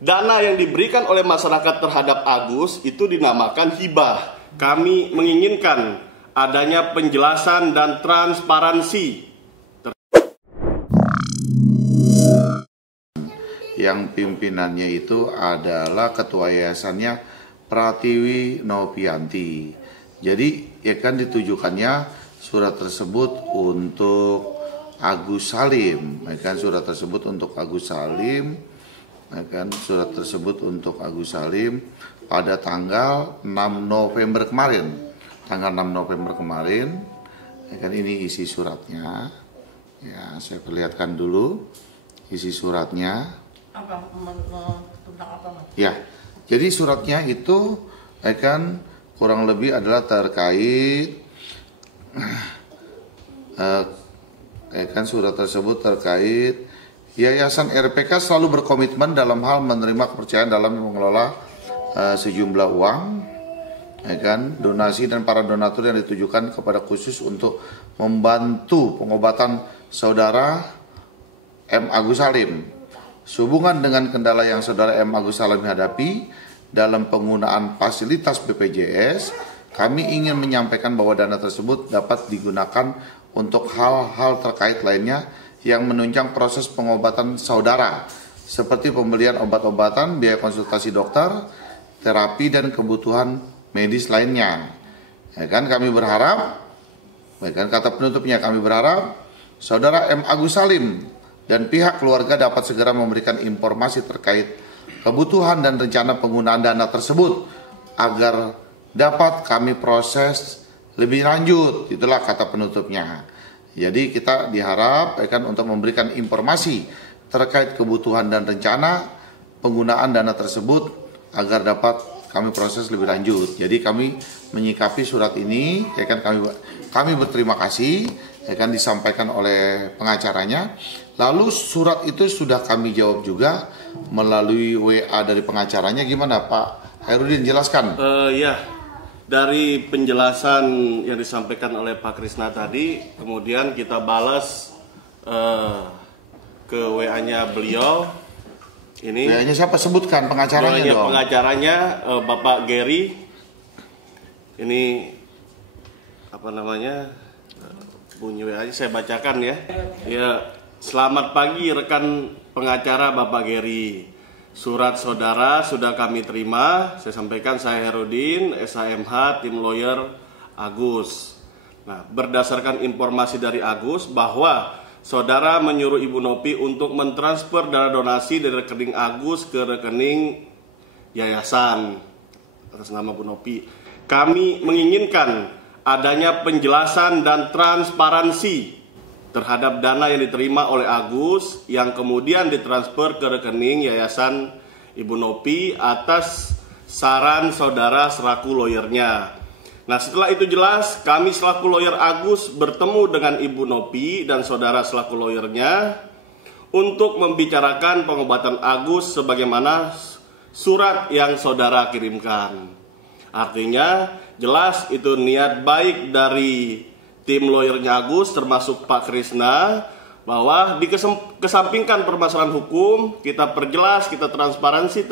Dana yang diberikan oleh masyarakat terhadap Agus itu dinamakan hibah. Kami menginginkan adanya penjelasan dan transparansi. Yang pimpinannya itu adalah ketua yayasannya Pratiwi Novianti. Jadi ya kan ditujukannya surat tersebut untuk Agus Salim, ya kan surat tersebut untuk Agus Salim, ya kan surat tersebut untuk Agus Salim pada tanggal 6 November kemarin. Tanggal 6 November kemarin, ya kan ini isi suratnya. Ya, saya perlihatkan dulu isi suratnya. Tentang apa, Mas? Ya, jadi suratnya itu ya kan kurang lebih adalah terkait ya kan surat tersebut terkait Yayasan RPK selalu berkomitmen dalam hal menerima kepercayaan dalam mengelola sejumlah uang, ya kan, donasi dan para donatur yang ditujukan kepada khusus untuk membantu pengobatan saudara M. Agus Salim. Sehubungan dengan kendala yang saudara M. Agus Salim hadapi dalam penggunaan fasilitas BPJS, kami ingin menyampaikan bahwa dana tersebut dapat digunakan untuk hal-hal terkait lainnya yang menunjang proses pengobatan saudara, seperti pembelian obat-obatan, biaya konsultasi dokter, terapi, dan kebutuhan medis lainnya. Ya kan, kami berharap, ya kan, kata penutupnya, kami berharap saudara M. Agus Salim dan pihak keluarga dapat segera memberikan informasi terkait kebutuhan dan rencana penggunaan dana tersebut agar dapat kami proses lebih lanjut. Itulah kata penutupnya. Jadi kita diharap ya kan untuk memberikan informasi terkait kebutuhan dan rencana penggunaan dana tersebut agar dapat kami proses lebih lanjut. Jadi kami menyikapi surat ini ya kan kami berterima kasih ya kan disampaikan oleh pengacaranya. Lalu surat itu sudah kami jawab juga melalui WA dari pengacaranya. Gimana Pak Hairudin, jelaskan? Ya, dari penjelasan yang disampaikan oleh Pak Krisna tadi, kemudian kita balas ke WA-nya beliau. Ini WA-nya siapa? Sebutkan pengacaranya dong. Pengacaranya Bapak Gary. Ini apa namanya? Bunyi WA-nya saya bacakan ya. Ya, selamat pagi rekan pengacara Bapak Gary. Surat saudara sudah kami terima. Saya sampaikan, saya Herudin, SHMH, tim lawyer Agus. Nah, berdasarkan informasi dari Agus bahwa saudara menyuruh Ibu Nopi untuk mentransfer dana donasi dari rekening Agus ke rekening yayasan atas nama Bu Nopi. Kami menginginkan adanya penjelasan dan transparansi terhadap dana yang diterima oleh Agus yang kemudian ditransfer ke rekening Yayasan Ibu Nopi atas saran saudara selaku lawyernya. Nah, setelah itu jelas, kami selaku lawyer Agus bertemu dengan Ibu Nopi dan saudara selaku lawyernya untuk membicarakan pengobatan Agus sebagaimana surat yang saudara kirimkan. Artinya jelas itu niat baik dari tim lawyernya Agus termasuk Pak Krisna bahwa dikesampingkan permasalahan hukum, kita perjelas, kita transparansi,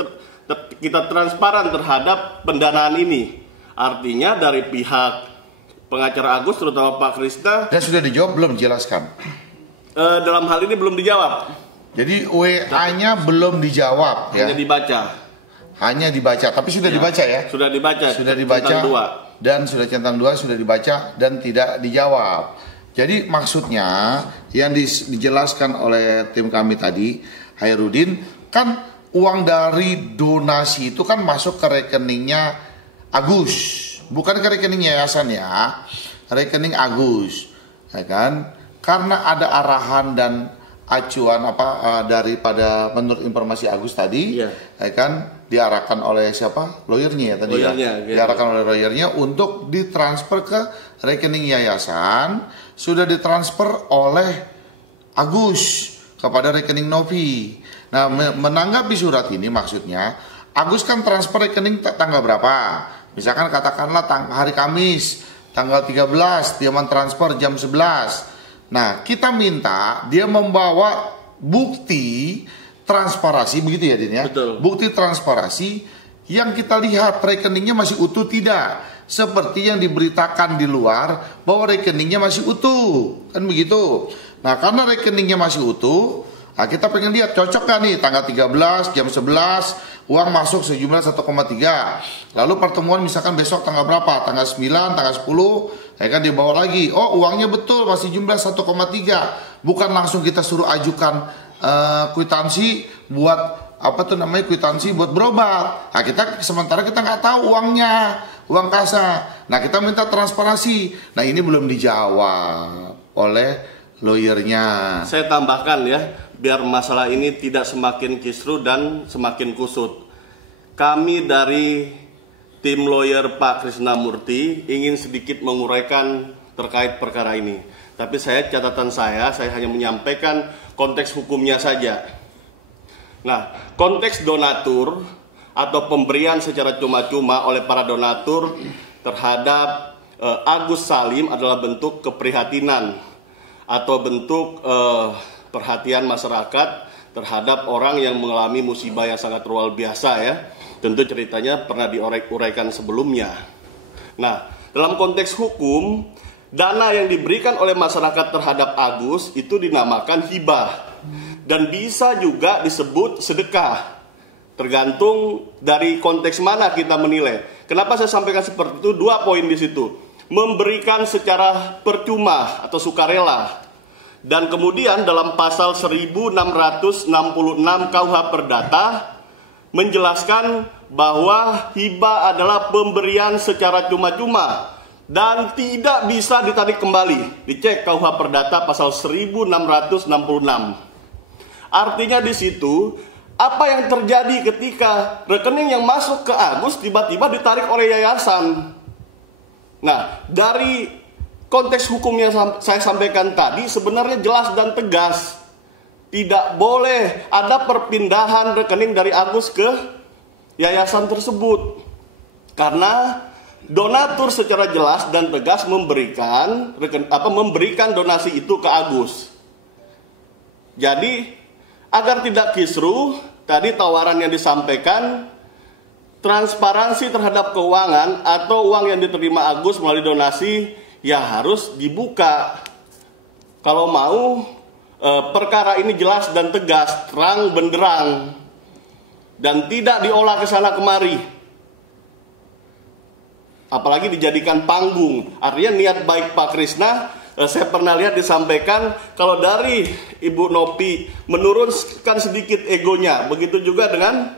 kita transparan terhadap pendanaan ini. Artinya dari pihak pengacara Agus terutama Pak Krisna. Dan sudah dijawab belum, jelaskan? Dalam hal ini belum dijawab. Jadi WA-nya belum dijawab ya. Hanya dibaca, tapi sudah dibaca ya? Sudah dibaca. Sudah dibaca. Dan sudah centang 2 sudah dibaca dan tidak dijawab. Jadi maksudnya yang dijelaskan oleh tim kami tadi, Hairudin, kan uang dari donasi itu kan masuk ke rekeningnya Agus, bukan ke rekening yayasan ya, rekening Agus, ya kan? Karena ada arahan dan acuan daripada menurut informasi Agus tadi, ya kan, diarahkan oleh siapa? Lawyernya ya tadi ya. Diarahkan oleh lawyernya untuk ditransfer ke rekening yayasan, sudah ditransfer oleh Agus kepada rekening Novi. Nah, menanggapi surat ini maksudnya, Agus kan transfer rekening tanggal berapa? Misalkan katakanlah hari Kamis tanggal 13 dia mentransfer jam 11. Nah, kita minta dia membawa bukti transparansi, begitu ya Din ya? Betul. Bukti transparansi yang kita lihat rekeningnya masih utuh tidak, seperti yang diberitakan di luar bahwa rekeningnya masih utuh, kan begitu. Nah karena rekeningnya masih utuh, nah kita pengen lihat cocok gak nih tanggal 13 jam 11 uang masuk sejumlah 1,3. Lalu pertemuan misalkan besok tanggal berapa? Tanggal 9, tanggal 10, ya kan dibawa lagi. Oh uangnya betul masih jumlah 1,3. Bukan langsung kita suruh ajukan kwitansi buat apa tuh namanya, kwitansi buat berobat. Nah kita sementara kita nggak tahu uangnya, uang kasa. Nah kita minta transparansi. Nah ini belum dijawab oleh lawyernya. Saya tambahkan ya, biar masalah ini tidak semakin kisru dan semakin kusut. Kami dari tim lawyer Pak Krisnamurti ingin sedikit menguraikan terkait perkara ini. Tapi catatan saya hanya menyampaikan konteks hukumnya saja. Nah, konteks donatur atau pemberian secara cuma-cuma oleh para donatur terhadap Agus Salim adalah bentuk keprihatinan atau bentuk perhatian masyarakat terhadap orang yang mengalami musibah yang sangat luar biasa ya. Tentu ceritanya pernah diuraikan sebelumnya. Nah, dalam konteks hukum, dana yang diberikan oleh masyarakat terhadap Agus itu dinamakan hibah dan bisa juga disebut sedekah. Tergantung dari konteks mana kita menilai. Kenapa saya sampaikan seperti itu? 2 poin di situ. Memberikan secara percuma atau sukarela. Dan kemudian dalam pasal 1666 KUH Perdata menjelaskan bahwa hibah adalah pemberian secara cuma-cuma dan tidak bisa ditarik kembali. Dicek KUH Perdata pasal 1666. Artinya di situ apa yang terjadi ketika rekening yang masuk ke Agus tiba-tiba ditarik oleh yayasan. Nah, dari konteks hukum yang saya sampaikan tadi sebenarnya jelas dan tegas. Tidak boleh ada perpindahan rekening dari Agus ke yayasan tersebut. Karena donatur secara jelas dan tegas memberikan donasi itu ke Agus. Jadi agar tidak kisruh, tadi tawaran yang disampaikan, transparansi terhadap keuangan atau uang yang diterima Agus melalui donasi ya harus dibuka. Kalau mau perkara ini jelas dan tegas, terang benderang, dan tidak diolah ke sana kemari. Apalagi dijadikan panggung. Artinya niat baik Pak Krisna, saya pernah lihat disampaikan kalau dari Ibu Nopi menurunkan sedikit egonya, begitu juga dengan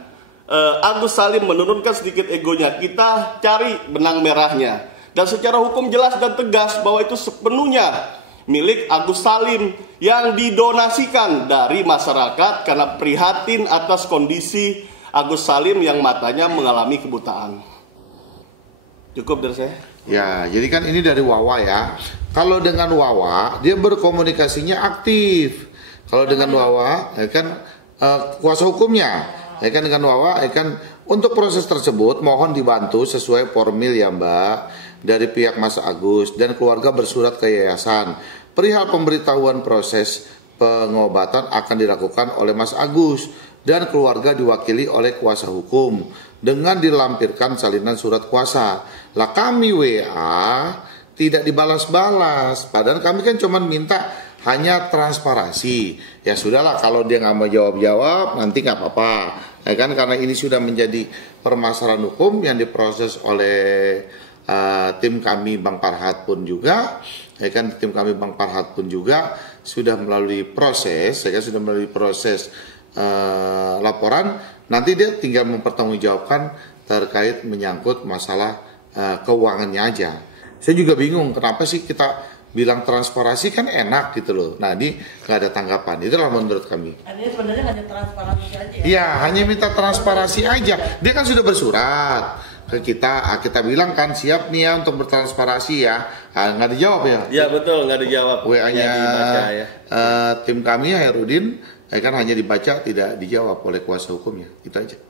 Agus Salim menurunkan sedikit egonya. Kita cari benang merahnya. Dan secara hukum jelas dan tegas bahwa itu sepenuhnya milik Agus Salim yang didonasikan dari masyarakat karena prihatin atas kondisi Agus Salim yang matanya mengalami kebutaan. Cukup dari saya? Ya, jadi kan ini dari Wawa ya. Kalau dengan Wawa, dia berkomunikasinya aktif. Kalau dengan Wawa, ya kan kuasa hukumnya, ya kan dengan Wawa, ya kan untuk proses tersebut mohon dibantu sesuai formil ya Mbak dari pihak Mas Agus dan keluarga bersurat ke yayasan. Perihal pemberitahuan proses pengobatan akan dilakukan oleh Mas Agus dan keluarga diwakili oleh kuasa hukum dengan dilampirkan salinan surat kuasa. Lah kami WA tidak dibalas-balas, padahal kami kan cuma minta hanya transparansi. Ya sudahlah, kalau dia nggak mau jawab-jawab nanti nggak apa-apa, ya kan, karena ini sudah menjadi permasalahan hukum yang diproses oleh tim kami Bang Farhat pun juga, ya kan, tim kami Bang Farhat pun juga sudah melalui proses, ya kan, sudah melalui proses laporan. Nanti dia tinggal mempertanggungjawabkan terkait menyangkut masalah keuangannya aja. Saya juga bingung kenapa sih kita bilang transparansi kan enak gitu loh. Nah ini nggak ada tanggapan. Itulah menurut kami. Artinya sebenarnya hanya transparansi aja ya? Iya, hanya minta transparansi aja. Dia kan sudah bersurat ke kita. Kita bilang kan siap nih ya untuk bertransparansi ya. Nggak dijawab ya? Ya betul, nggak dijawab. WA-nya dibaca, ya. Tim kami ya Herudin kan hanya dibaca, tidak dijawab oleh kuasa hukumnya. Itu aja.